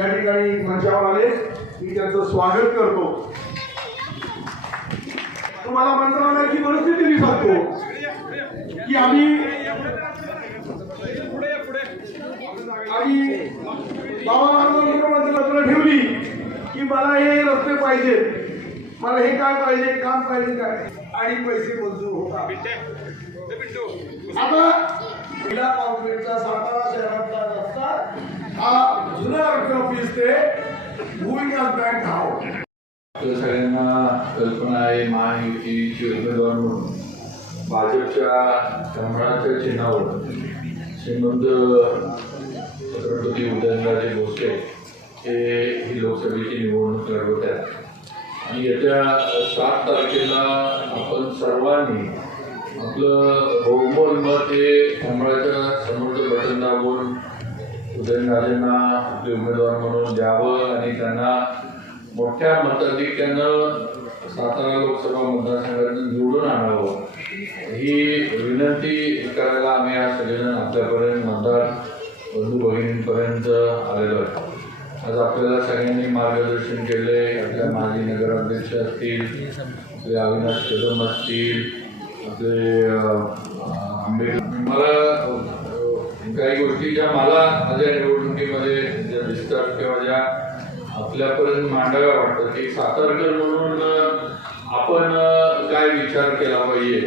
या ठिकाणी मंचावर आले मी त्यांचं स्वागत करतो. तुम्हाला मंत्रालयाची परिस्थिती मी सांगतो. की आम्ही आणि बाबा ठेवली की मला हे रस्ते पाहिजे. मला हे काय पाहिजे काम पाहिजे काय? आणि पैसे मंजूर होतात. आता पहिला कॉन्क्रीटचा सातारा शहरातला रस्ता हा जुना रक्त ऑफिस ते भूविकास बँक धाव आपल्या सगळ्यांना कल्पना आहे महायुतीचे उमेदवार म्हणून. भाजपच्या कमळाच्या चिन्हावर श्रीमंत छत्रपती उदयनराजे भोसले हे ही लोकसभेची निवडणूक लढवत आहेत. आणि येत्या सात तारखेला आपण सर्वांनी आपलं बहुमोल मत हे कमळाच्या समोरचं बटन दाबून उदयनराजेंना आपले उमेदवार म्हणून द्यावं आणि त्यांना मोठ्या मताधिक्यानं सातारा लोकसभा मतदारसंघातून निवडून आणावं ही विनंती करायला आम्ही आज सगळेजण आपल्यापर्यंत मतदार बंधू भगिनींपर्यंत आलेलो आहे. आज आपल्याला सगळ्यांनी मार्गदर्शन केले आपल्या माजी नगराध्यक्ष असतील आपले अविनाश कदम असतील आपले आंबेडकर. मला काही गोष्टी ज्या मला माझ्या निवडणुकीमध्ये ज्या दिसतात किंवा ज्या आपल्यापर्यंत मांडाव्या वाटतात की सातारकर म्हणून आपण काय विचार केला पाहिजे?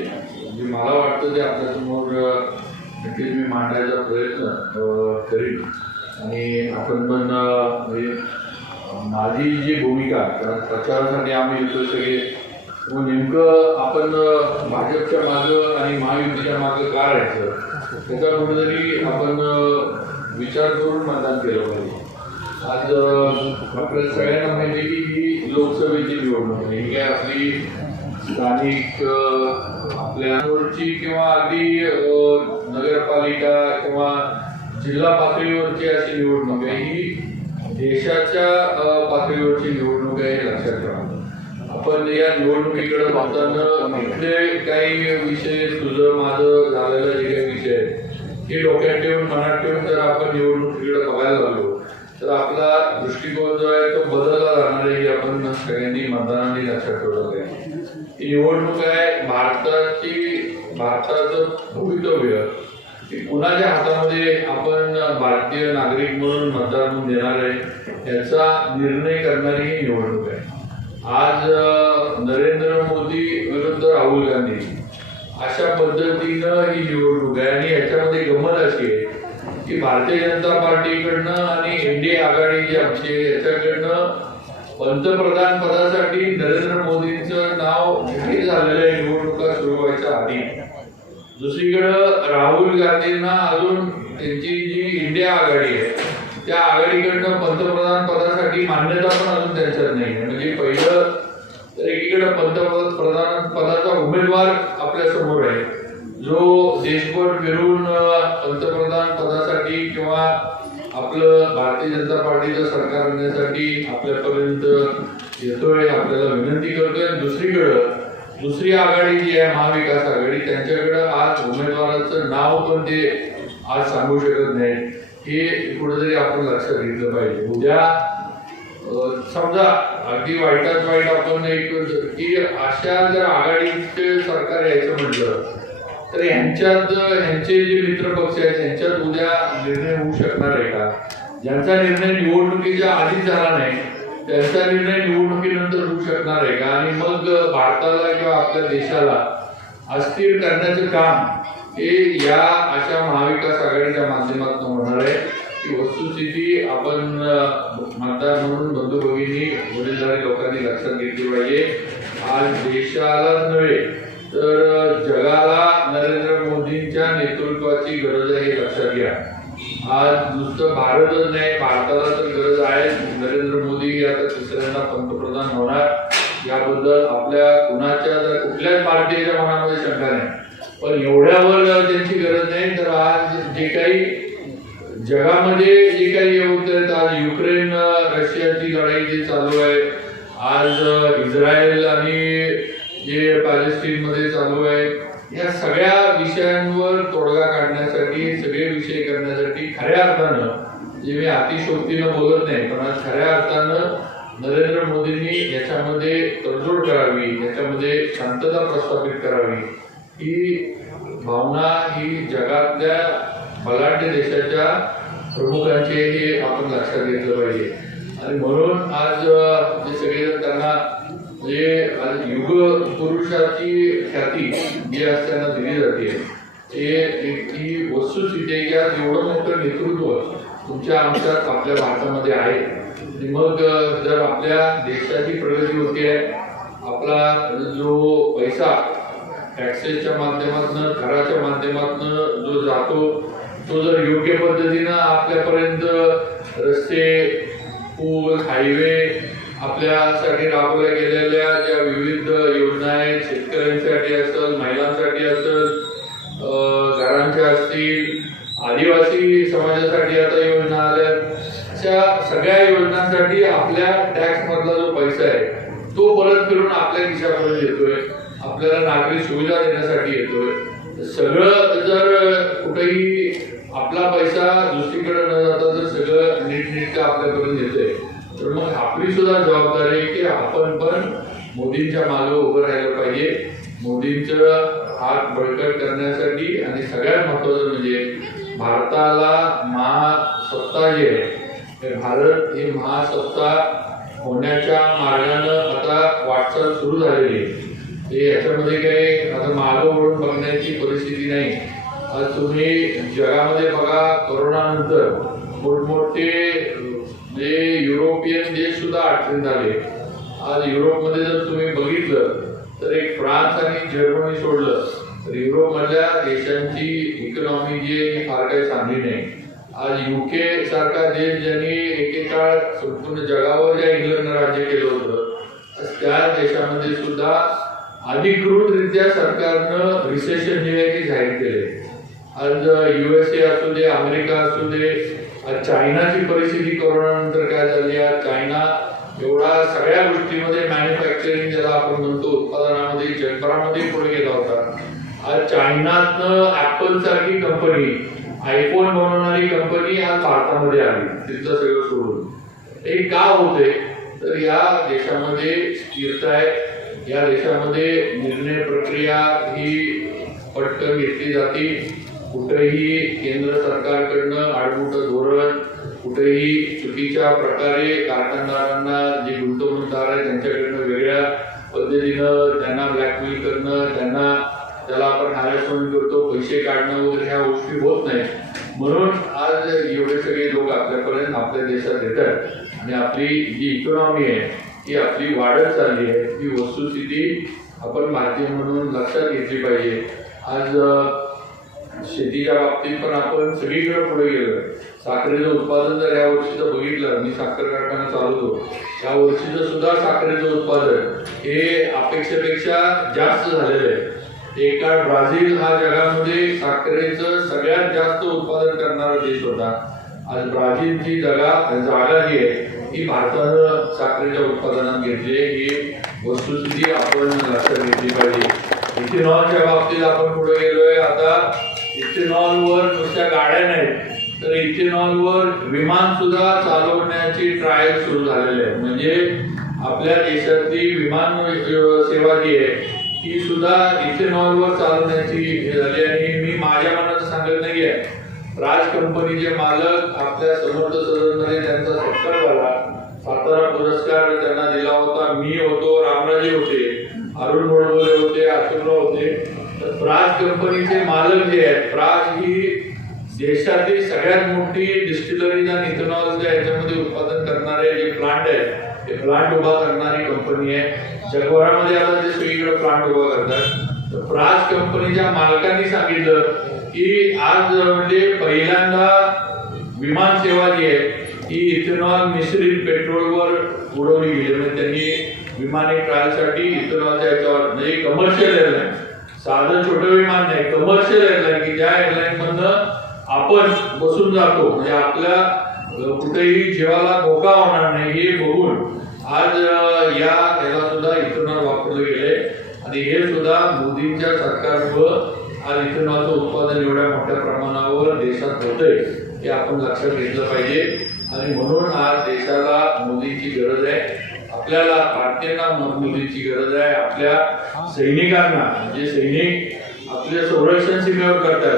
म्हणजे मला वाटतं ते आपल्यासमोर नक्कीच मी मांडायचा प्रयत्न करीन. आणि आपण पण म्हणजे माझी जी भूमिका कारण प्रचारासाठी आम्ही येतो सगळे मग नेमकं आपण भाजपच्या मागं आणि महायुतीच्या मागं का राहायचं? त्याचा कुठेतरी आपण विचार करून मतदान केलं पाहिजे. आज आपल्या सगळ्यांना माहिती की ही लोकसभेची निवडणूक आहे. ही काय आपली स्थानिक आपल्यावरची आपल्या किंवा आधी नगरपालिका किंवा जिल्हा पातळीवरची अशी निवडणूक आहे. ही देशाच्या पातळीवरची निवडणूक आहे हे लक्षात ठेवा. आपण या निवडणुकीकडे बघताना इथले काही विषय तुझं माझं झालेलं जे काही विषय आहेत हे डोक्यात ठेवून मनात ठेवून जर आपण निवडणुकीकडे बघायला लागलो. तर आपला दृष्टिकोन जो आहे तो बदलला जाणार आहे हे आपण सगळ्यांनी मतदानाने लक्षात ठेवलं पाहिजे. ही निवडणूक आहे भारताची भारताचं भवितव्य. कुणाच्या हातामध्ये आपण भारतीय नागरिक म्हणून मतदार म्हणून देणार आहे याचा निर्णय करणारी ही निवडणूक आहे. आज नरेंद्र मोदी विरुद्ध राहुल गांधी अशा पद्धतीनं ही निवडणूक आहे आणि याच्यामध्ये गंमत अशी आहे की भारतीय जनता पार्टीकडनं आणि एनडीए आघाडी जी आमची आहे याच्याकडनं पंतप्रधान पदासाठी नरेंद्र मोदींचं नाव झालेलं आहे. निवडणुका सुरू व्हायच्या आधी. दुसरीकडं राहुल गांधींना अजून त्यांची जी इंडिया आघाडी आहे त्या आघाडीकडनं पंतप्रधान पदासाठी मान्यता पण अजून त्यांच्यात नाही म्हणजे पहिलं तर एकीकडे पंतप्रधान प्रधान पदाचा उमेदवार आपल्यासमोर आहे. जो देशभर फिरून पंतप्रधान पदासाठी किंवा आपलं भारतीय जनता पार्टीचं सरकार आणण्यासाठी आपल्यापर्यंत येतोय आपल्याला विनंती करतोय. दुसरीकडं दुसरी आघाडी जी आहे महाविकास आघाडी त्यांच्याकडं आज उमेदवाराचं नाव पण ते आज सांगू शकत नाही हे कुठेतरी आपण लक्षात घेतलं पाहिजे. उद्या समजा अगदी वाईटात वाईट आपण एक की अशा जर आघाडीचे सरकार यायचं म्हटलं तर ह्यांच्यात ह्यांचे जे मित्र पक्ष आहेत ह्यांच्यात उद्या निर्णय होऊ शकणार आहे का? ज्यांचा निर्णय निवडणुकीच्या आधीच झाला नाही त्यांचा निर्णय निवडणुकीनंतर होऊ शकणार आहे का? आणि मग भारताला किंवा आपल्या देशाला अस्थिर करण्याचं काम हे या अशा महाविकास आघाडीच्या माध्यमातून होणार आहे. की वस्तुस्थिती आपण मतदार म्हणून बंधू भगिनी वडीलधारी लोकांनी लक्षात घेतली पाहिजे. आज देशाला नव्हे तर जगाला मोदींच्या नेतृत्वाची गरज आहे लक्षात घ्या. आज नुसतं भारतच नाही भारताला तर गरज आहे नरेंद्र मोदी आता तिसऱ्यांदा पंतप्रधान होणार. याबद्दल आपल्या कुणाच्या जर कुठल्याच पार्टीच्या मनामध्ये शंका नाही. पण एवढ्यावर त्यांची गरज नाही तर आज जे काही जगामध्ये जे काही होत आहेत आज युक्रेन रशियाची लढाई जी चालू आहे आज इस्रायल आणि जे पॅलेस्टीनमध्ये चालू आहे या सगळ्या विषयांवर तोडगा काढण्यासाठी सगळे विषय करण्यासाठी खऱ्या अर्थानं जे मी अतिशोक्तीनं बोलत नाही पण आज खऱ्या अर्थानं नरेंद्र मोदींनी याच्यामध्ये तडजोड करावी याच्यामध्ये शांतता प्रस्थापित करावी. ही भावना ही जगातल्या बलाढ्य देशाच्या प्रमुखांचे हे आपण लक्षात घेतलं पाहिजे. आणि म्हणून आज जे सगळेजण त्यांना म्हणजे युग पुरुषाची ख्याती जी आज त्यांना दिली जाते ते एक ही वस्तुस्थिती आहे की आज एवढं मोठं नेतृत्व तुमच्या आमच्या आपल्या भारतामध्ये आहे. आणि मग जर आपल्या देशाची प्रगती होते आपला जो पैसा टॅक्सेसच्या माध्यमातून कराच्या माध्यमातून जो जातो तो जर योग्य पद्धतीनं आपल्यापर्यंत रस्ते पूल हायवे आपल्यासाठी राबवल्या गेलेल्या ज्या विविध योजना आहेत शेतकऱ्यांसाठी असेल महिलांसाठी असेल घरांच्या असतील आदिवासी समाजासाठी आता योजना आल्या अशा सगळ्या योजनांसाठी आपल्या टॅक्स मधला जो पैसा आहे तो परत फिरून आपल्या खिशापर्यंत येतोय आपल्याला नागरी सुविधा देण्यासाठी येतोय. सगळं जर कुठेही आपला पैसा दुसरीकडे न जाता जर सगळं नीटनेटकं आपल्याकडून येतंय तर मग आपली सुद्धा जबाबदारी आहे की आपण पण मोदींच्या मागे उभं राहिलं पाहिजे. मोदींचं हात बळकट करण्यासाठी आणि सगळ्यात महत्वाचं म्हणजे भारताला महासत्ता जी आहे भारत ही महासत्ता होण्याच्या मार्गानं आता वाटचाल सुरू झालेली आहे. ते याच्यामध्ये काही आता मागं वळून बघण्याची परिस्थिती नाही. आज तुम्ही जगामध्ये बघा कोरोनानंतर मोठमोठे जे युरोपियन देश सुद्धा अडचण झाले. आज युरोपमध्ये जर तुम्ही बघितलं तर एक फ्रान्स आणि जर्मनी सोडलं तर युरोपमधल्या देशांची इकॉनॉमी जी आहे फार काही चांगली नाही. आज युके सारखा देश ज्यांनी एकेकाळ संपूर्ण जगावर ज्या इंग्लंडनं राज्य केलं होतं आज त्या देशामध्ये सुद्धा अधिकृतरित्या सरकारनं रिसेशन जे आहे ते जाहीर केले आज युएसए असू दे अमेरिका असू दे चायनाची परिस्थिती कोरोनानंतर काय झाली आहे चायना एवढा सगळ्या गोष्टीमध्ये मॅन्युफॅक्चरिंग ज्याला आपण म्हणतो उत्पादनामध्ये जगभरामध्ये पुढे गेला होता. आज चायनातनं ऍपल सारखी कंपनी आयफोन बनवणारी कंपनी आज भारतामध्ये आली. तिथलं सगळं सोडून. हे का होते? तर या देशामध्ये स्थिरता आहे. या देशामध्ये निर्णय प्रक्रिया ही पटकन घेतली जाते. कुठेही केंद्र सरकारकडनं आडमुठं धोरण कुठेही चुकीच्या प्रकारे कारखानदारांना जे गुंतवणूकदार आहे त्यांच्याकडनं वेगळ्या पद्धतीनं त्यांना ब्लॅकमेल करणं त्यांना त्याला आपण हॅरेसमेंट करतो पैसे काढणं वगैरे ह्या गोष्टी होत नाही. म्हणून आज एवढे सगळे लोक आपल्यापर्यंत आपल्या देशात येतात. आणि आपली जी इकॉनॉमी आहे ती आपली वाढत चालली आहे. ही वस्तुस्थिती आपण भारतीय म्हणून लक्षात घेतली पाहिजे. आज शेतीच्या बाबतीत पण आपण सगळीकडे पुढे गेलो साखरेचं उत्पादन जर या वर्षीचं बघितलं मी साखर कारखाना चालवतो. या वर्षीचं सुद्धा साखरेचं उत्पादन हे अपेक्षेपेक्षा जास्त झालेलं आहे. एका ब्राझील हा जगामध्ये साखरेचं सगळ्यात जास्त उत्पादन करणारा देश होता. आज ब्राझीलची जगा जागा जी आहे ही भारतानं साखरेच्या उत्पादनात घेतली ही वस्तुस्थिती आपण लक्षात घेतली पाहिजे. इथेनॉलच्या बाबतीत आपण पुढे गेलोय. आता इथेनॉलवर नुसत्या गाड्या नाहीत. तर इथेनॉलवर विमान सुद्धा चालवण्याची ट्रायल सुरू झालेली आहे. म्हणजे आपल्या देशातली विमान सेवा जी आहे ती सुद्धा इथेनॉलवर चालवण्याची झाली आणि मी माझ्या मनात सांगत आहे. राज कंपनीचे मालक आपल्या समर्थ सदनमध्ये त्यांचा सत्कार झाला सातारा पुरस्कार त्यांना दिला होता. मी होतो रामराजे होते. अरुण मोडबोले होते अशोकराव होते तर प्राज कंपनीचे मालक जे आहेत प्राज ही देशातील सगळ्यात मोठी डिस्टिलरीज आणि इथेनॉलच्या याच्यामध्ये उत्पादन करणारे जे प्लांट आहेत ते प्लांट उभा करणारी कंपनी आहे. जगभरामध्ये आता ते सगळीकडे प्लांट उभा करतात. तर प्राज कंपनीच्या मालकांनी सांगितलं की आज म्हणजे पहिल्यांदा विमान सेवा जी आहे ही इथेनॉल मिश्रित पेट्रोलवर उडवली गेली. म्हणजे त्यांनी विमाने ट्रायलसाठी इथेनॉलच्या याच्यावर. म्हणजे कमर्शियल एअरलाईन साधं छोटं विमान नाही कमर्शियल एअरलाईन की ज्या एअरलाईन मधनं आपण बसून जातो. म्हणजे आपल्या कुठेही जीवाला धोका होणार नाही हे बघून आज या याला सुद्धा इथेनॉल वापरलं गेलंय. आणि हे सुद्धा मोदींच्या सरकारमुळं आज इथेनॉलचं उत्पादन एवढ्या मोठ्या प्रमाणावर देशात होतंय हे आपण लक्षात घेतलं पाहिजे. आणि म्हणून आज देशाला मोदींची गरज आहे. आपल्याला भारतीयांना मो- गरज आहे. आपल्या सैनिकांना जे सैनिक आपले संरक्षण सीमेवर करतात.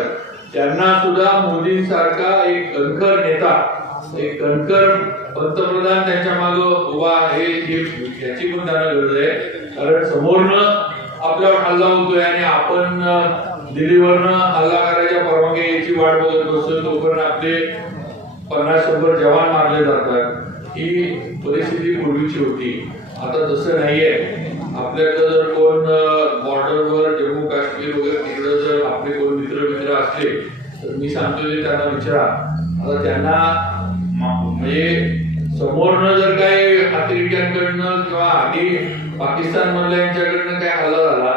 त्यांना सुद्धा मोदींसारखा एक कणखर नेता एक कणखर पंतप्रधान त्यांच्या माग उभा आहे हे- याची पण त्यांना गरज आहे. कारण समोरनं आपल्यावर हल्ला होतोय आणि आपण अं, दिल्लीवरनं हल्ला करायच्या परवानगी याची वाट बघत बसतो तोपर्यंत आपले पन्नास शंभर जवान मारले जातात. ही परिस्थिती पूर्वीची होती. आता तसं नाहीये. आपल्याकडं जर कोण बॉर्डरवर जम्मू काश्मीर वगैरे तिकडं जर आपले कोण मित्र मित्र असले तर मी सांगतो की त्यांना विचारा. आता त्यांना म्हणजे समोरनं जर काही अतिरेक्यांकडनं किंवा आधी पाकिस्तान मधल्यांच्याकडनं काही हल्ला झाला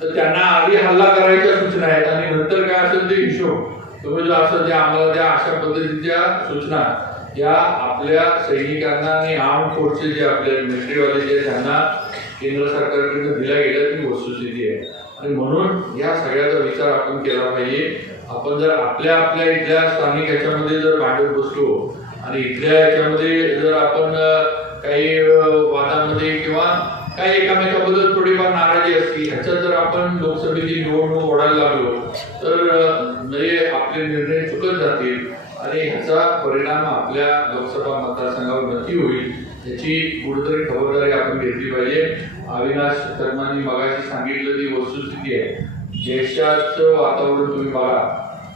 तर त्यांना आधी हल्ला करायच्या सूचना आहेत आणि नंतर काय असेल ते हिशोब. तुम्ही जो असेल ते आम्हाला त्या अशा पद्धतीच्या सूचना. या आपल्या सैनिकांना आणि आर्म फोर्सचे जे आपले मिलिटरीवाले जे त्यांना केंद्र सरकारकडून दिल्या गेल्या ती वस्तुस्थिती आहे. आणि म्हणून या सगळ्याचा विचार आपण केला पाहिजे. आपण जर आपल्या आपल्या इथल्या स्थानिक याच्यामध्ये जर भांडत बसलो आणि इथल्या याच्यामध्ये जर आपण काही वादामध्ये किंवा काही एकामेकाबद्दल थोडीफार नाराजी असती ह्याच्यात जर आपण लोकसभेची निवडणूक ओढायला लागलो तर म्हणजे आपले निर्णय चुकत जातील. आणि ह्याचा परिणाम आपल्या लोकसभा मतदारसंघावर नक्की होईल याची कुठेतरी खबरदारी आपण घेतली पाहिजे. अविनाश शर्मांनी मगाशी सांगितलं ती वस्तुस्थिती आहे. देशाचं वातावरण तुम्ही बघा.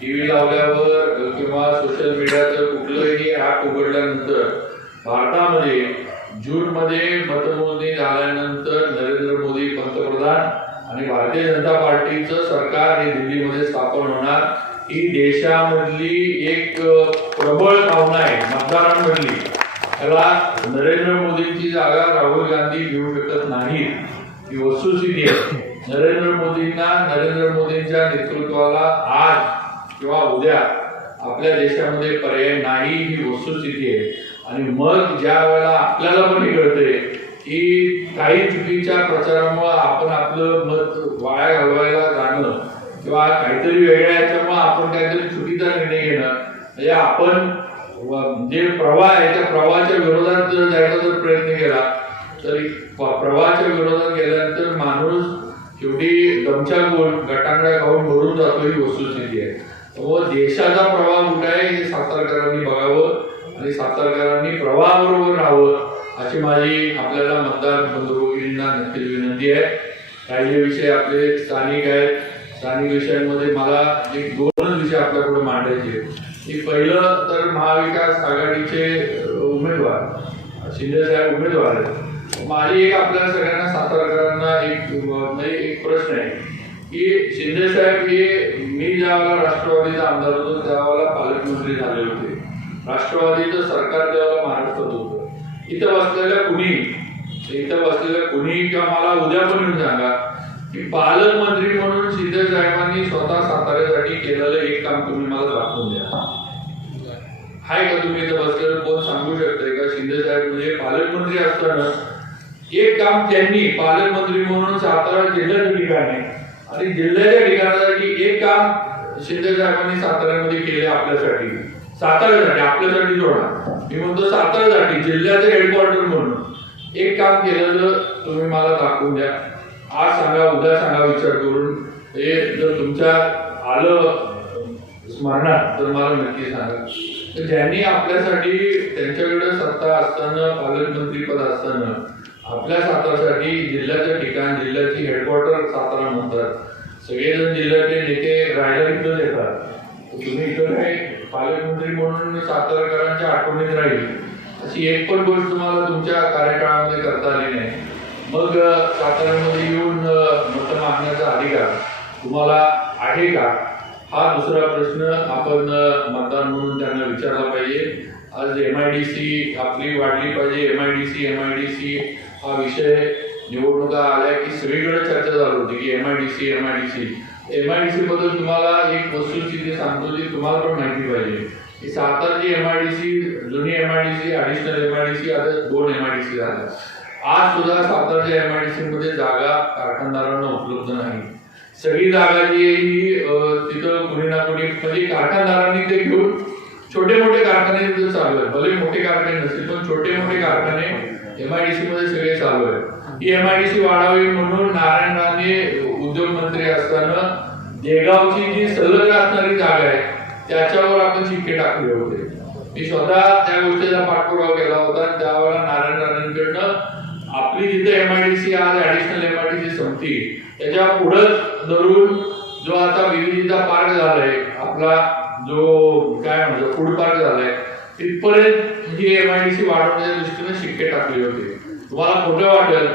टीव्ही लावल्यावर किंवा सोशल मीडियाचं कुठलंही ऍप उघडल्यानंतर भारतामध्ये जून मध्ये मतमोजणी झाल्यानंतर नरेंद्र मोदी पंतप्रधान आणि भारतीय जनता पार्टीचं सरकार हे दिल्लीमध्ये स्थापन होणार. ही देशामधली एक प्रबळ भावना आहे मतदारांमधली. त्याला नरेंद्र मोदींची जागा राहुल गांधी घेऊ शकत नाही ही वस्तुस्थिती आहे. नरेंद्र मोदींना नरेंद्र मोदींच्या नेतृत्वाला आज किंवा उद्या आपल्या देशामध्ये पर्याय नाही ही वस्तुस्थिती आहे. आणि मग ज्या वेळेला आपल्याला पण हे कळते की काही चुकीच्या प्रचारामुळे आपण आपलं मत वाया घालवायला जाणं किंवा काहीतरी वेगळ्या याच्यामुळे आपण काहीतरी चुकीचा निर्णय घेणं म्हणजे आपण जे प्रवाह आहे त्या प्रवाहाच्या विरोधात जर जायचा जर प्रयत्न केला तरी प्रवाहाच्या विरोधात गेल्यानंतर माणूस शेवटी दमच्या गोल गटांगड्या खाऊन भरून जातो ही वस्तुस्थिती आहे. व देशाचा प्रवाह कुठे आहे हे सातारकरांनी बघावं आणि सातारकरांनी प्रवाहाबरोबर राहावं अशी माझी आपल्याला मतदार बंधुभगिनींना नक्कीच विनंती आहे. काही जे विषय आपले स्थानिक आहेत. स्थानिक विषयांमध्ये मला एक दोनच विषय आपल्याकडे मांडायचे की पहिलं तर महाविकास आघाडीचे उमेदवार शिंदे साहेब उमेदवार आहेत. माझी एक आपल्या सगळ्यांना सातारकरांना एक म्हणजे एक प्रश्न आहे की शिंदे साहेब हे मी ज्यावेळेला राष्ट्रवादीचा आमदार होतो त्यावेळेला पालकमंत्री झाले होते. राष्ट्रवादीचं सरकार त्यावेळेला महाराष्ट्रात होतं. इथं बसलेल्या कुणी? इथं बसलेल्या कुणी? किंवा मला उद्या पण येऊन सांगा की पालकमंत्री म्हणून शिंदे साहेबांनी स्वतः साताऱ्यासाठी केलेलं एक काम तुम्ही मला दाखवून द्या. हाय का तुम्ही इथं बसलेलं? कोण सांगू शकते का? शिंदे साहेब म्हणजे पालकमंत्री असताना एक काम त्यांनी पालकमंत्री म्हणून सातारा जिल्ह्याच्या ठिकाणी आणि जिल्ह्याच्या ठिकाणासाठी एक काम शिंदे साहेबांनी साताऱ्यामध्ये केले आपल्यासाठी. साताऱ्यासाठी आपल्यासाठी जोडा. मी म्हणतो साताऱ्यासाठी जिल्ह्याचं हेडक्वार्टर म्हणून. एक काम केलेलं तुम्ही मला दाखवून द्या. आज सांगा उद्या सांगा विचार करून. हे जर तुमच्या आलं स्मरणात तर मला नक्की सांगा. तर ज्यांनी आपल्यासाठी त्यांच्याकडे सत्ता असताना पालकमंत्रीपद असताना आपल्या सातारासाठी जिल्ह्याचं ठिकाण जिल्ह्याची हेडक्वार्टर सातारा म्हणतात. सगळेजण जिल्ह्याचे नेते राहायला इथं येतात. तुम्ही इथं काय पालकमंत्री म्हणून सातारकरांच्या आठवणीत राहील. अशी एक पण गोष्ट तुम्हाला तुमच्या कार्यकाळामध्ये करता आली नाही. मग साताऱ्यामध्ये येऊन मत मागण्याचा अधिकार तुम्हाला आहे का हा दुसरा प्रश्न आपण अ, मतदान म्हणून त्यांना विचारला पाहिजे आज एम आय डी सी आपली वाढली पाहिजे M I D C M I D C हा विषय निवडणुका आल्या की सगळीकडे चर्चा चालू होती की M I D C M I D C M I D C बद्दल तुम्हाला एक वस्तुस्थिती सांगतो जी तुम्हाला पण माहिती पाहिजे की सातारची एम आय डी सी जुनी M I D C additional M I D C आता दोन एम आय डी सी झाल्या आज सुद्धा सातारच्या एम आय डी सी मध्ये जागा कारखानदारांना उपलब्ध नाही. सगळी जागा जी आहे ही तिथं कुणी ना कुणी म्हणजे कारखानदारांनी ते घेऊन छोटे मोठे कारखाने तिथं चालू आहेत. भले मोठे कारखाने नसतील पण छोटे मोठे कारखाने एम आय डी सी मध्ये सगळे चालू आहेत. ही एम आय डी सी वाढावी म्हणून नारायण राणे उद्योग मंत्री असताना देगावची जी सलग असणारी जागा आहे त्याच्यावर आपण शिक्के टाकले होते. मी स्वतः त्या गोष्टीचा पाठपुरावा केला होता त्यावेळेला नारायण राणेंकडनं आपली जिथे एम आय डी सी आज additional M I D C संपती त्याच्या पुढंच धरून जो आता विविधता पार्क झालाय आपला जो काय म्हणतो फूड पार्क झालाय तिथपर्यंत ही एम आय डी सी वाढवण्याच्या दृष्टीने शिक्के टाकले होते. तुम्हाला खोटं वाटेल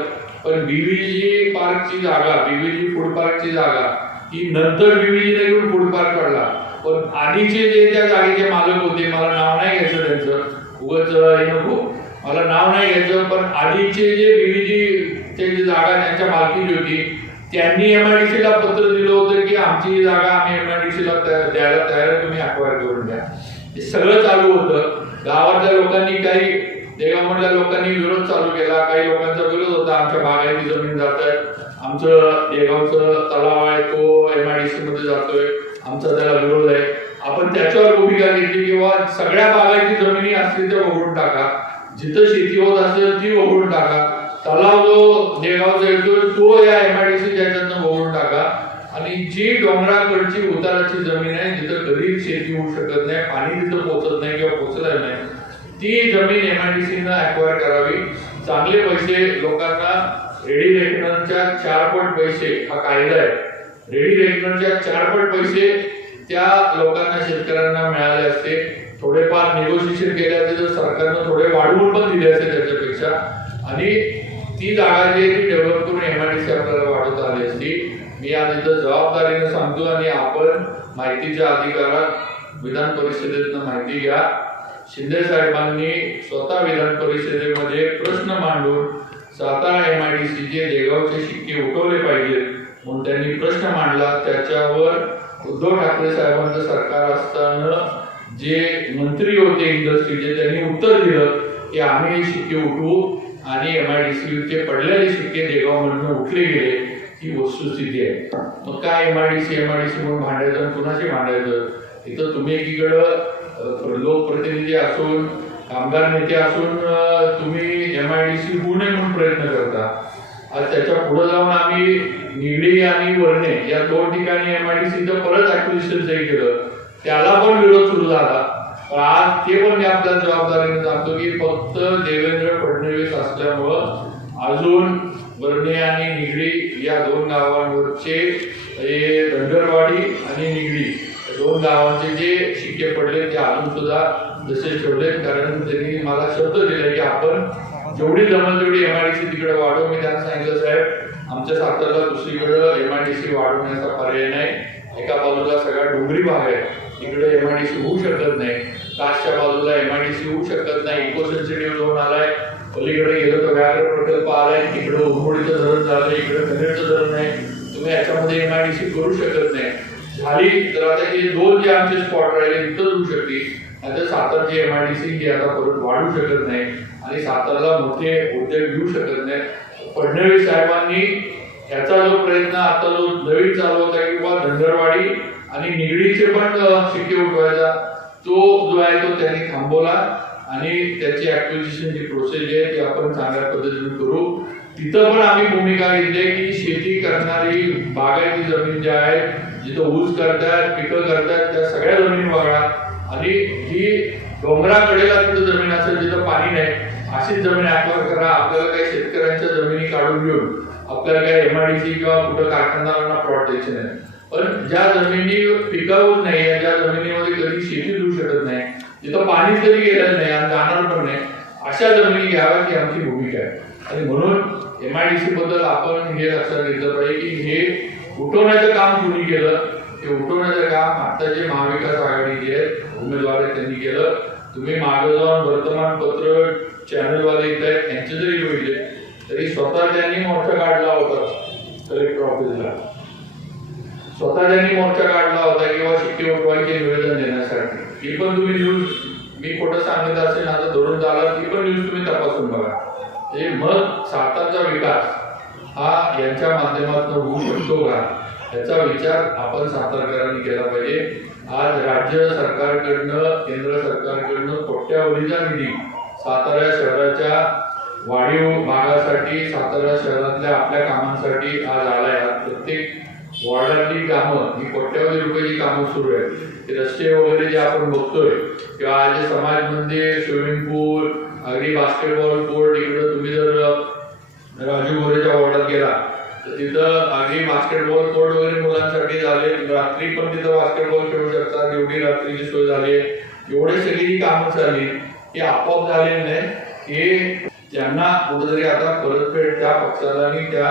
पण बीव्हीजी पार्कची जागा बीव्हीजी फूड पार्कची जागा ही नंतर बीव्हीजीने घेऊन फूड पार्क काढला. पण आधीचे जे त्या जागेचे मालक होते मला नाव नाही घ्यायचं त्यांचं उगाच हे नको. मला नाव नाही घ्यायचं पण आधीचे जे विविधीचे चे जी जागा त्यांच्या मालकीची होती त्यांनी एमआयडीसी ला पत्र दिलं होतं की आमची ही जागा आम्ही एम आय ला सीला द्यायला तयार तुम्ही अक्वायर करून द्या. हे सगळं चालू होतं. गावातल्या लोकांनी काही देगामधल्या लोकांनी विरोध चालू केला काही लोकांचा विरोध होता. आमच्या बागायती जमीन जात आहे आमचं देगावचं तलाव आहे तो एम एमआयडीसी मध्ये जातोय. आमचा त्याला विरोध आहे. आपण त्याच्यावर भूमिका घेतली किंवा सगळ्या बागायती जमिनी असतील त्या वगळून टाका. जिथं शेती होत असेल ती ओघळून टाका. तलाव जो देगावचा येतो तो या एमआयडीसी त्याच्यातनं ओघळून टाका. आणि जी डोंगराकडची उताराची जमीन आहे जिथं कधीच शेती होऊ शकत नाही पाणी तिथं पोचत नाही किंवा पोचलं नाही ती जमीन एमआयडीसी न अक्वायर करावी. चांगले पैसे लोकांना रेडी रेकनरच्या चारपट पैसे हा कायदा आहे. रेडी रेकनरच्या चारपट पैसे त्या लोकांना शेतकऱ्यांना मिळाले असते. थोडेफार निगोशिएशन केले असते तर सरकारनं थोडे वाढवून पण दिले असते त्याच्यापेक्षा आणि ती जागा जी आहे ती डेव्हलप करून सी आपल्याला वाढवत आली असती मी आज इथं जबाबदारीनं सांगतो आणि आपण माहितीच्या अधिकारात विधान परिषदेतनं माहिती घ्या. शिंदे साहेबांनी स्वतः विधान परिषदेमध्ये प्रश्न मांडून सातारा एम आय डी सीचे देगावचे शिक्के उठवले पाहिजेत म्हणून त्यांनी प्रश्न मांडला. त्याच्यावर उद्धव ठाकरे साहेबांचं सरकार असताना जे मंत्री होते इंडस्ट्रीचे त्यांनी उत्तर दिलं की आम्ही हे शिक्के उठवू आणि एम आय डी सीचे पडलेले शिक्के देगावमधून उठले गेले ही वस्तुस्थिती आहे. मग काय M I D C M I D C म्हणून भांडायचं आणि कुणाशी भांडायचं? इथं तुम्ही एकीकडं लोकप्रतिनिधी असून कामगार नेते असून तुम्ही एम आय डी सी होऊ नये म्हणून प्रयत्न करता. आज त्याच्या पुढे जाऊन आम्ही निगडी आणि वर्णे या दोन ठिकाणी एम आय डी सीचं परत ऍक्विजिशन केलं. त्याला पण विरोध सुरू झाला. पण आज ते पण मी आपल्या जबाबदारीने सांगतो की फक्त देवेंद्र फडणवीस असल्यामुळं अजून वर्णे आणि निगडी या दोन गावांवरचे हे आणि निगडी दोन गावांचे जे शिक्के पडले ते अजून सुद्धा जसे ठेवले कारण त्यांनी मला शब्द दिला की आपण जेवढी जमल तेवढी एम आय डी सी तिकडे वाढवू. मी त्यांना सांगितलं साहेब आमच्या सातारला दुसरीकडं एम आय डी सी वाढवण्याचा पर्याय नाही. एका बाजूला सगळा डोंगरी भाग आहे इकडे एम आय डी सी होऊ शकत नाही. काशच्या बाजूला एम आय डी सी होऊ शकत नाही. इको सेन्सिटिव्ह झोन आलाय. पलीकडे गेलं तर व्याघ्र प्रकल्प आलाय तिकडे उघडीचं धरण झालं इकडे कनेरचं धरण आहे. तुम्ही याच्यामध्ये एम आय डी सी करू शकत नाही. झाली. तर आता हे दोन जे आमचे स्पॉट राहिले तिथं होऊ शकते आता सातारची एम आय डी सी ही आता परत वाढू शकत नाही. आणि सातारला मोठे उद्योग घेऊ शकत नाही. फडणवीस साहेबांनी ह्याचा जो प्रयत्न आता जो नवीन चालू होता किंवा धनगरवाडी आणि निगडीचे पण शिक्के उठवायचा तो जो आहे तो त्यांनी थांबवला आणि त्याची ऍक्विजिशनची प्रोसेस जी आहे ती आपण चांगल्या पद्धतीने करू. तिथं पण आम्ही भूमिका घेतली की शेती करणारी बागायती जमीन ज्या आहेत जिथं ऊस करतात पिकं करतात त्या सगळ्या जमिनी वगळा आणि जी डोंगराकडेला तिथं जमीन असेल जिथं पाणी नाही अशीच जमीन ऍक्वर करा. आपल्याला काही शेतकऱ्यांच्या जमिनी काढून घेऊन आपल्याला डी एमआयडीसी किंवा कुठं कारखानदारांना प्लॉट द्यायचे नाही. पण ज्या जमिनी पिकाऊच नाही ज्या जमिनीमध्ये कधी शेती होऊ शकत नाही जिथं पाणीच कधी गेलं नाही आणि जाणार पण नाही अशा जमिनी घ्याव्यात ही आमची भूमिका आहे. आणि म्हणून एमआयडीसी बद्दल आपण हे लक्षात घेतलं पाहिजे की हे उठवण्याचं काम कुणी केलं? हे उठवण्याचं काम आता जे महाविकास आघाडीचे आहेत उमेदवार आहेत त्यांनी केलं. तुम्ही मागे जाऊन वर्तमानपत्र चॅनलवाले येत आहेत त्यांचे जरी बघितले तरी स्वतः त्यांनी मोर्चा काढला होता कलेक्टर ऑफिसला. स्वतः त्यांनी मोर्चा काढला होता किंवा शिक्के उठवायचे निवेदन देण्यासाठी. ती पण तुम्ही न्यूज मी कुठं सांगितलं असेल आता तर धरून झाला ती पण न्यूज तुम्ही तपासून बघा. हे मत सातारचा विकास हा यांच्या माध्यमातून होऊ शकतो का? याचा विचार आपण सातारकरांनी केला पाहिजे. आज राज्य सरकारकडनं केंद्र सरकारकडनं कोट्यावधीचा निधी सातारा शहराच्या वाढीव भागासाठी सातारा शहरातल्या आपल्या कामांसाठी आज आला आहे प्रत्येक वॉर्डातली कामं ही कोट्यावधी रुपयाची कामं सुरू आहेत. ते रस्ते वगैरे जे आपण बघतोय किंवा आज समाज मंदिर स्विमिंग पूल अगदी बास्केटबॉल कोर्ट इकडं तुम्ही जर राजू गोरेच्या वॉर्डात गेला तर तिथं अगदी बास्केटबॉल कोर्ट वगैरे मुलांसाठी झाले. रात्री पण तिथं बास्केटबॉल खेळू शकतात. एवढी रात्रीची सोय झाली एवढी सगळी कामं झाली ही आपोआप झाले नाही. हे त्यांना कुठेतरी आता परतफेड त्या पक्षाला आणि त्या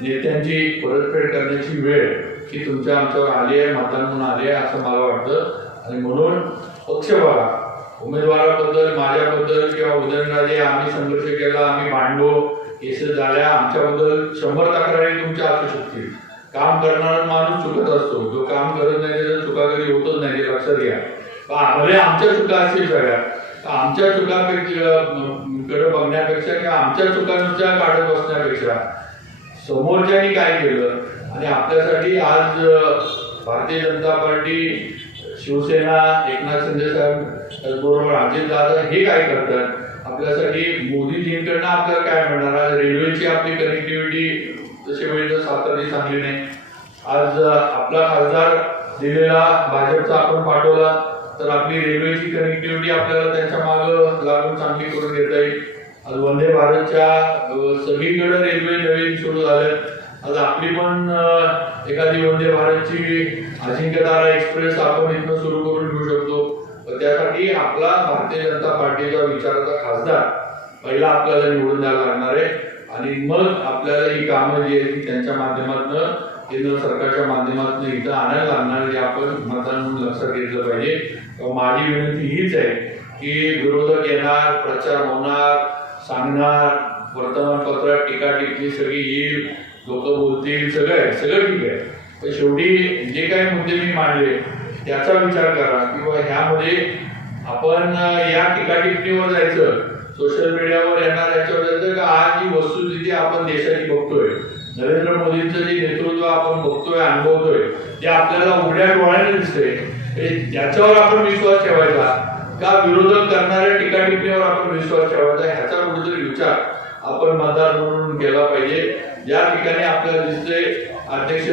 नेत्यांची परतफेड करण्याची वेळ ही तुमच्या आमच्यावर आली आहे मतदान म्हणून आली आहे असं मला वाटतं. आणि म्हणून पक्ष बघा. उमेदवाराबद्दल माझ्याबद्दल किंवा उदयनराजे आम्ही संघर्ष केला आम्ही भांडलो केसेस झाल्या आमच्याबद्दल शंभर तक्रारी तुमच्या असू शकतील काम करणारा माणूस चुकत असतो. जो काम करत नाही त्याच्या चुका कधी होतच नाही ते लक्षात घ्या. भले आमच्या चुका असतील सगळ्या. आमच्या चुकापेक्षा कडे बघण्यापेक्षा किंवा आमच्या चुका काढत बसण्यापेक्षा समोरच्यानी काय केलं? आणि आपल्यासाठी आज भारतीय जनता पार्टी शिवसेना एकनाथ शिंदे साहेब त्याचबरोबर अजित दादा हे काय करतात? आपल्यासाठी मोदीजींकडनं आपल्याला काय मिळणार? आज रेल्वेची आपली कनेक्टिव्हिटी जसे मिळतं सातारी चांगली नाही. आज आपला खासदार दिलेला भाजपचा आपण पाठवला. तर आपली रेल्वेची कनेक्टिव्हिटी आपल्याला त्यांच्या मागं लागून चांगली करून घेता येईल. आज वंदे भारतच्या सगळीकडे रेल्वे नवीन सुरू झाल्या आज आपली पण एखादी वंदे भारतची अजिंक्यतारा एक्सप्रेस आपण इथनं सुरू करून घेऊ शकतो. त्यासाठी आपला भारतीय जनता पार्टीचा विचाराचा खासदार पहिला आपल्याला निवडून द्यायला लागणार आहे. आणि मग आपल्याला ही कामं जी आहेत ती त्यांच्या माध्यमातून केंद्र सरकारच्या माध्यमातून इथं आणायला लागणार हे आपण मतदान म्हणून लक्षात घेतलं पाहिजे. माझी विनंती हीच आहे की विरोधक येणार प्रचार होणार सांगणार वर्तमानपत्रात टीका टिपणी सगळी येईल लोक बोलतील सगळं आहे सगळं ठीक आहे. पण शेवटी जे काही मुद्दे मी मांडले त्याचा विचार करा किंवा ह्यामध्ये आपण या टीका टिपणीवर जायचं. सोशल मीडियावर येणार याच्यावर जायचं का? आज जी वस्तुस्थिती आपण देशाची बघतोय नरेंद्र मोदींचं जे नेतृत्व आपण बघतोय अनुभवतोय ते आपल्याला उघड्या डोळ्याने दिसतंय. हे याच्यावर आपण विश्वास ठेवायचा का विरोधक करणाऱ्या टीका आपण विश्वास ठेवायचा ह्याचा कुठेतरी विचार आपण मतदार म्हणून केला पाहिजे. ज्या ठिकाणी आपल्याला दिसतंय अध्यक्ष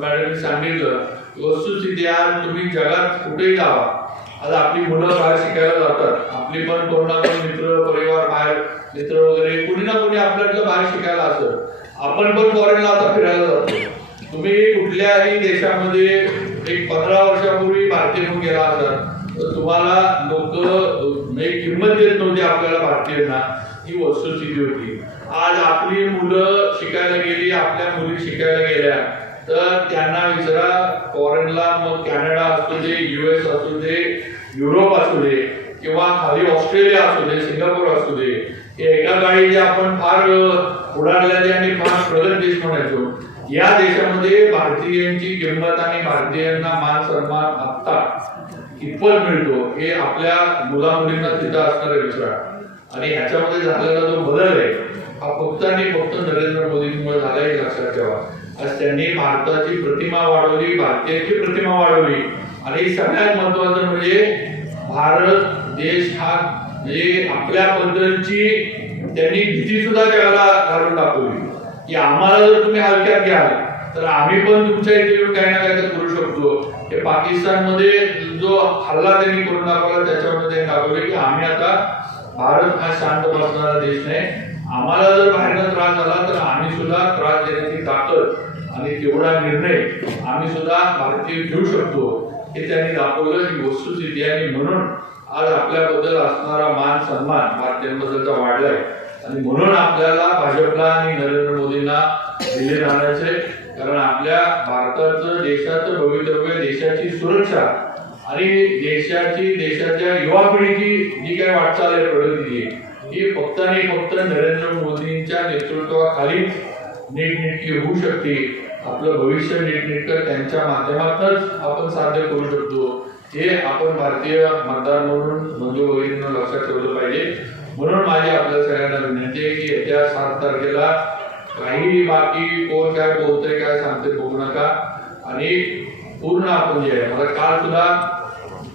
मॅडमनी सांगितलं वस्तुस्थिती आज तुम्ही जगात कुठेही जावा आज आपली मुलं बाहेर शिकायला जातात. आपली पण कोण ना कोण मित्र परिवार बाहेर मित्र वगैरे कुणी ना कुणी आपल्यातलं बाहेर शिकायला असतं. आपण पण फॉरेनला आता फिरायला जातो. तुम्ही कुठल्याही देशामध्ये एक पंधरा वर्षापूर्वी भारतीय होऊन गेला असाल तर तुम्हाला लोक म्हणजे किंमत देत नव्हती आपल्याला भारतीयांना ही वस्तुस्थिती होती. आज आपली मुलं शिकायला गेली आपल्या मुली शिकायला गेल्या तर त्यांना विचारा फॉरेनला मग कॅनडा असू दे युएस असू दे युरोप असू दे किंवा खाली ऑस्ट्रेलिया असू दे सिंगापूर असू दे एका काळी आपण फार उडालेले आणि फार प्रगत देश म्हणायचो. या देशामध्ये भारतीयांची किंमत आणि भारतीयांना मान सन्मान आत्ता कितपत मिळतो हे आपल्या मुला मुलींना तिथं असणारा विचार. आणि ह्याच्यामध्ये झालेला जो बदल आहे हा फक्त आणि फक्त नरेंद्र मोदींमुळे झाला हे लक्षात ठेवा. आज त्यांनी भारताची प्रतिमा वाढवली भारतीयांची प्रतिमा वाढवली. आणि सगळ्यात महत्वाचं म्हणजे भारत देश हा म्हणजे मंत्र्यांची त्यांनी भीती सुद्धा जगाला घालून दाखवली. की आम्हाला जर तुम्ही हलक्यात घ्याल तर आम्ही पण तुमच्या इथे येऊन काही ना काही तर करू शकतो. हे पाकिस्तानमध्ये जो हल्ला त्यांनी करून दाखवला त्याच्यामध्ये दाखवले की आम्ही आता भारत हा शांत बसणारा देश नाही. आम्हाला जर बाहेरनं त्रास झाला तर आम्ही सुद्धा त्रास देण्याची ताकद आणि तेवढा निर्णय आम्ही सुद्धा भारतीय घेऊ शकतो. हे त्यांनी दाखवलं ही वस्तुस्थिती आहे. आणि म्हणून आज आपल्याबद्दल असणारा मान सन्मान भारतीयांबद्दलचा वाढलाय. आणि म्हणून आपल्याला भाजपला आणि नरेंद्र मोदींना दिले जाण्याचे कारण आपल्या भारताचं देशाचं भवितव्य देशाची सुरक्षा. आणि देशाची देशाच्या युवा पिढीची जी काय वाटचाल आहे प्रगती ही फक्त आणि फक्त नरेंद्र मोदींच्या नेतृत्वाखालीच नीटनेटकी होऊ शकते. आपलं भविष्य नीटनेटकं त्यांच्या माध्यमातच आपण साध्य करू शकतो. हे आपण भारतीय मतदार म्हणून मंजूर वगैरेंना लक्षात ठेवलं पाहिजे. म्हणून माझी आपल्या सगळ्यांना विनंती आहे की येत्या सात तारखेला काही बाकी कोण काय बोलतंय काय सांगते बघू नका. आणि पूर्ण आपण जे आहे मला काल सुद्धा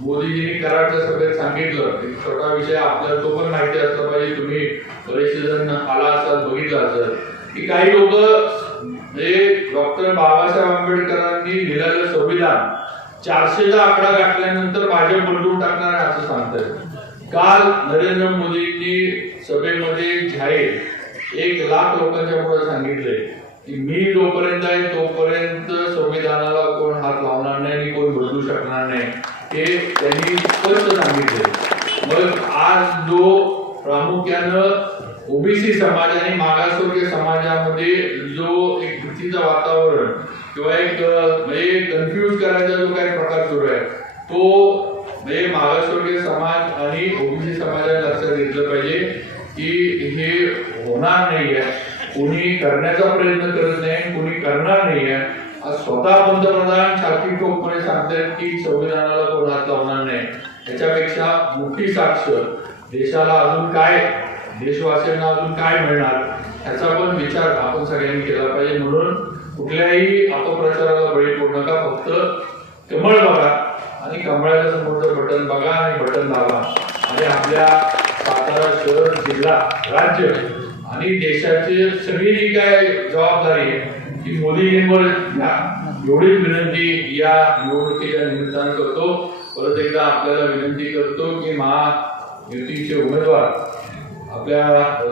मोदीजींनी कराडच्या सभेत सांगितलं की छोटा विषय आपल्याला तो पण माहिती असला पाहिजे. तुम्ही बरेचसे जण आला असाल बघितला असाल. की काही लोक जे म्हणजे डॉक्टर बाबासाहेब आंबेडकरांनी लिहिलेलं संविधान चारशेचा आकडा गाठल्यानंतर भाजप बदलून टाकणार आहे असं सांगतात काल नरेंद्र मोदींनी सभेमध्ये जाहीर एक लाख लोकांच्या पुढे सांगितले की मी जोपर्यंत आहे तोपर्यंत संविधानाला कोण हात लावणार नाही आणि कोण बदलू शकणार नाही हे त्यांनी स्पष्ट सांगितले. मग आज जो प्रामुख्यानं ओबीसी समाज आणि मागासवर्गीय समाजामध्ये जो एक भीतीचं वातावरण किंवा एक म्हणजे कन्फ्यूज करायचा जो काही प्रकार सुरू आहे तो म्हणजे मागासवर्गीय समाज आणि ओबीसी समाजाने लक्षात घेतलं पाहिजे की हे होणार नाहीये. कोणी करण्याचा प्रयत्न करत नाही कोणी करणार नाहीये. आज स्वतः पंतप्रधान छाती ठोकपणे सांगतात की संविधानाला कोण हात लावणार नाही. याच्यापेक्षा मोठी साक्ष देशाला अजून काय देशवासियांना अजून काय मिळणार? याचा पण विचार आपण सगळ्यांनी केला पाहिजे. म्हणून कुठल्याही अपप्रचाराला बळी पडू नका. फक्त कमळ बघा आणि कमळाच्या समोरचं बटन बघा आणि बटन दाबा. आणि आपल्या सातारा शहर जिल्हा राज्य आणि देशाचे सगळी जी काय जबाबदारी आहे ती मोदींवर घ्या एवढीच विनंती या निवडणुकीच्या निमित्तानं करतो. परत एकदा आपल्याला विनंती करतो की महायुतीचे उमेदवार आपल्या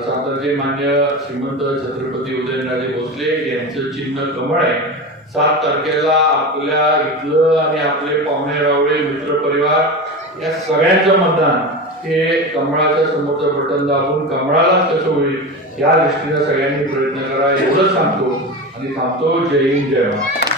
सातारचे मान्य श्रीमंत छत्रपती उदयनराजे भोसले यांचं चिन्ह कमळ आहे. सात तारखेला आपल्या इथलं आणि आपले पाहुणे रावळे मित्र परिवार या सगळ्यांचं मतदान हे कमळाच्या समोरचं बटन दाबून कमळालाच कसं होईल या दृष्टीने सगळ्यांनी प्रयत्न करा. एवढंच सांगतो आणि थांबतो. जय हिंद जय महाराज